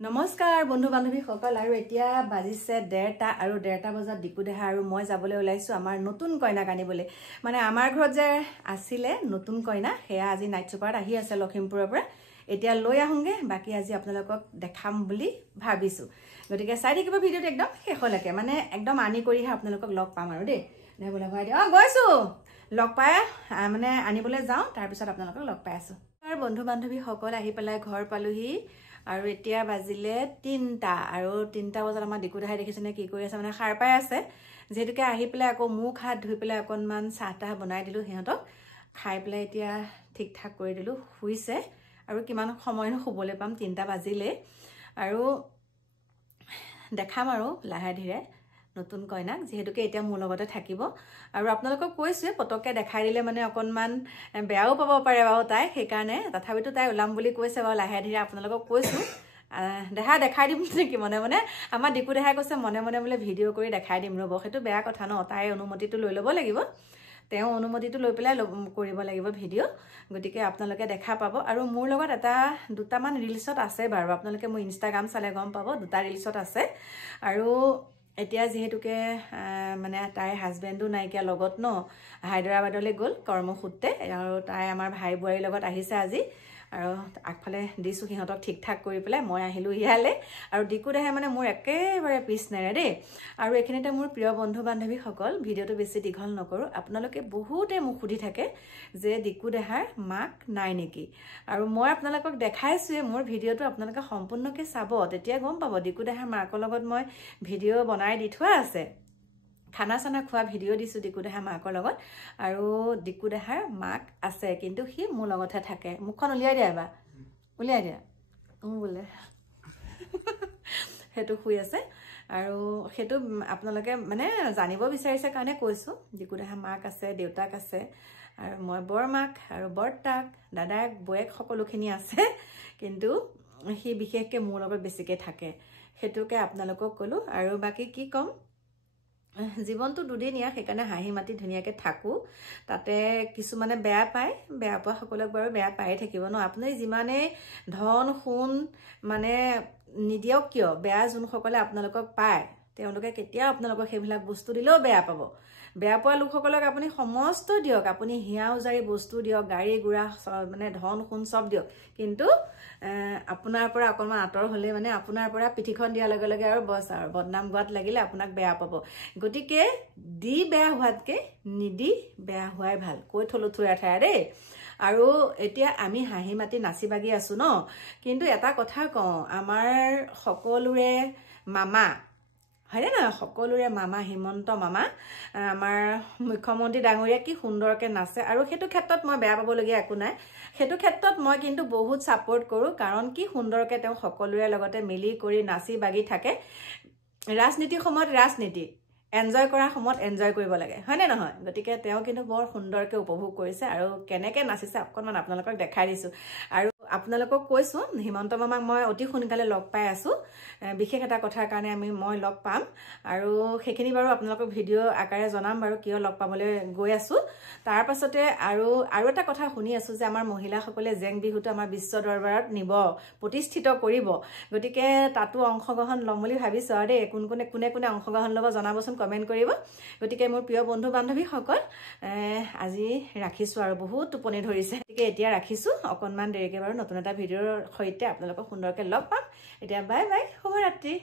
নমস্কাৰ বন্ধু বান্ধৱী সকল আৰু এতিয়া বাজিছে 1:30 আৰু 1:30 বজাত দিকুদেহা আৰু মই যাবলৈ ওলাইছো আমাৰ নতুন কইনাক আনিবলৈ মানে আমাৰ ঘৰত যে আছিলে নতুন কইনা হেয়া আজি নাইট চুপাৰত আহি আছে লখিমপুৰৰ পৰা এতিয়া লৈ আহোঁগে বাকি আজি আপোনালোকক দেখাম বুলি ভাবিছো গতিকে চাই থাকিব ভিডিঅ'টো একদম শেষলৈকে মানে একদম আনি কৰিহে আপোনালোকক লগ পাম আৰু দেই নেবলে ভাই গৈছো লগ পাই মানে আনিবলৈ যাওঁ তাৰ পিছত আপোনালোকক লগ পাই আছো আৰু বন্ধু বান্ধৱী সকল আহি পেলাই ঘৰ পালোহি আৰু এতিয়া বাজিলে 3টা আৰু 3টা বজাত আমাৰ দিকুদেহাই দেখিছেনে কি কৰি আছে মানে খাৰ পাই আছে যেহেতুকে আহি পেলাই আকৌ মুখ হাত ধুই পেলাই অকনমান চাহটা বনাই দিলো সিহঁতক খাই পেলাই এতিয়া ঠিক ঠাক কৰি দিলো শুইছে আৰু কিমান সময় শুবলৈ পাম 3টা বাজিলে আৰু দেখাম আৰু লাহে ধীৰে নতুন কইনাক যেহেতুকে এতিয়া মোৰ লগতে থাকিব আৰু আপোনালোকক কৈছে পটককে দেখাই দিলে মানে অকনমান বেয়াও পাব পাৰে বাৰু তাই সেইকাৰণে তথাপিতো তাই ওলাম বুলি কৈছে বাৰু লাহে ধীৰে আপোনালোকক কৈছো দেখাই দিম নেকি মনে মনে আমাৰ দিকুদেহাই কৈছে মনে মনে বোলে ভিডিঅ' কৰি দেখাই দিম ৰ'ব সেইটো বেয়া কথা ন তাই অনুমতিটো লৈ ল'ব লাগিব তেওঁ অনুমতিটো লৈ পেলাই কৰিব লাগিব ভিডিঅ' গতিকে আপোনালোকে দেখা পাব আৰু মোৰ লগত এটা দুটামান ৰিলছত আছে বাৰু আপোনালোকে মোৰ ইনষ্টাগ্ৰাম চালে গম পাব দুটা ৰিলছত আছে আৰু এতিয়া যেহেতুকে মানে তাই হাজবেণ্ডো নাইকিয়া লগত ন হায়দৰাবাদলৈ গ'ল কৰ্মসূত্ৰে আৰু তাই আমাৰ ভাই বোৱাৰীৰ লগত আহিছে আজি আৰু আগফালে দিছো সিহঁতক ঠিক ঠাক কৰি পেলাই মই আহিলো ইয়ালে আৰু দিকুদেহাই মানে মোৰ একেবাৰে পিছ নেৰে দেই আৰু এইখিনিতে মোৰ প্ৰিয় বন্ধু বান্ধৱী সকল ভিডিঅ'টো বেছি দীঘল নকৰো আপোনালোকে বহুতে মোক সুধি থাকে যে দিকুদেহাৰ মাক নাই নেকি আৰু মই আপোনালোকক দেখাইছোৱে মোৰ ভিডিঅ'টো আপোনালোকে সম্পূৰ্ণকৈ চাব তেতিয়া গম পাব দিকুদেহাৰ মাকৰ লগত মই ভিডিঅ' বনাই দি থোৱা আছে খানা চানা খোৱা ভিডিঅ' দিছো দিকুদেহাৰ মাকৰ লগত আৰু দিকুদেহাৰ মাক আছে কিন্তু সি মোৰ লগতহে থাকে মুখখন উলিয়াই দিয়া এবাৰ উলিয়াই দিয়া বোলে সেইটো শুই আছে আৰু সেইটো আপোনালোকে মানে জানিব বিচাৰিছে কাৰণে কৈছো দিকুদেহাৰ মাক আছে দেউতাক আছে আৰু মই বৰ মাক আৰু বৰতাক দাদাক বয়েক সকলোখিনি আছে কিন্তু সি বিশেষকৈ মোৰ লগত বেছিকৈ থাকে সেইটোকে আপোনালোকক ক'লো আৰু বাকি কি ক'ম জীৱনটো দুদিনীয়া সেইকাৰণে হাঁহি মাতি ধুনীয়াকৈ থাকো তাতে কিছুমানে বেয়া পায় বেয়া পোৱা সকলক বাৰু বেয়া পায়ে থাকিব ন আপুনি যিমানে ধন সোণ মানে নিদিয়ক কিয় বেয়া যোনসকলে আপোনালোকক পায় তেওঁলোকে কেতিয়াও আপোনালোকক সেইবিলাক বস্তু দিলেও বেয়া পাব বেয়া পোৱা লোকসকলক আপুনি সমস্ত দিয়ক আপুনি হিয়া উজাৰি বস্তু দিয়ক গাড়ী গুৰা মানে ধন সোণ সব দিয়ক কিন্তু আপোনাৰ পৰা অকণমান আঁতৰ হ'লে মানে আপোনাৰ পৰা পিঠিখন দিয়াৰ লগে লগে আৰু বছ আৰু বদনাম গোৱাত লাগিলে আপোনাক বেয়া পাব গতিকে দি বেয়া হোৱাতকে নিদি বেয়া হোৱাই ভাল কৈ থলো থুৰা ঠায়া দেই আৰু এতিয়া আমি হাঁহি মাতি নাচি বাগি আছো ন কিন্তু এটা কথা কওঁ আমাৰ সকলোৰে মামা হয়নে নহয় সকলোৰে মামা হিমন্ত মামা আমাৰ মুখ্যমন্ত্ৰী ডাঙৰীয়া কি সুন্দৰকৈ নাচে আৰু সেইটো ক্ষেত্ৰত মই বেয়া পাবলগীয়া একো নাই সেইটো ক্ষেত্ৰত মই কিন্তু বহুত ছাপোৰ্ট কৰোঁ কাৰণ কি সুন্দৰকৈ তেওঁ সকলোৰে লগতে মিলি কৰি নাচি বাগি থাকে ৰাজনীতিৰ সময়ত ৰাজনীতি এনজয় কৰাৰ সময়ত এনজয় কৰিব লাগে হয়নে নহয় গতিকে তেওঁ কিন্তু বৰ সুন্দৰকৈ উপভোগ কৰিছে আৰু কেনেকৈ নাচিছে অকণমান আপোনালোকক দেখাই দিছোঁ আৰু আপোনালোকক কৈছো হিমন্ত মামাক মই অতি সোনকালে লগ পাই আছো বিশেষ এটা কথাৰ কাৰণে মই লগ পাম আৰু সেইখিনি বাৰু আপোনালোকক ভিডিঅ' আকাৰে জনাম বাৰু কিয় লগ পাবলৈ গৈ আছো তাৰ পাছতে আৰু এটা কথা শুনি আছো যে আমাৰ মহিলাসকলে জেং বিহুটো আমাৰ বিশ্ব দৰবাৰত নিব প্ৰতিষ্ঠিত কৰিব গতিকে তাতো অংশগ্ৰহণ ল'ম বুলি ভাবিছো আৰু দেই কোনে অংশগ্ৰহণ ল'ব জনাবচোন কমেণ্ট কৰিব গতিকে মোৰ প্ৰিয় বন্ধু বান্ধৱীসকল আজি ৰাখিছো আৰু বহুত টোপনি ধৰিছে গতিকে এতিয়া ৰাখিছো অকণমান দেৰিকৈ বাৰু নতুন এটা ভিডিঅ'ৰ সৈতে আপোনালোকক সুন্দৰকৈ লগ পাম এতিয়া বাই বাই শুভৰাত্ৰি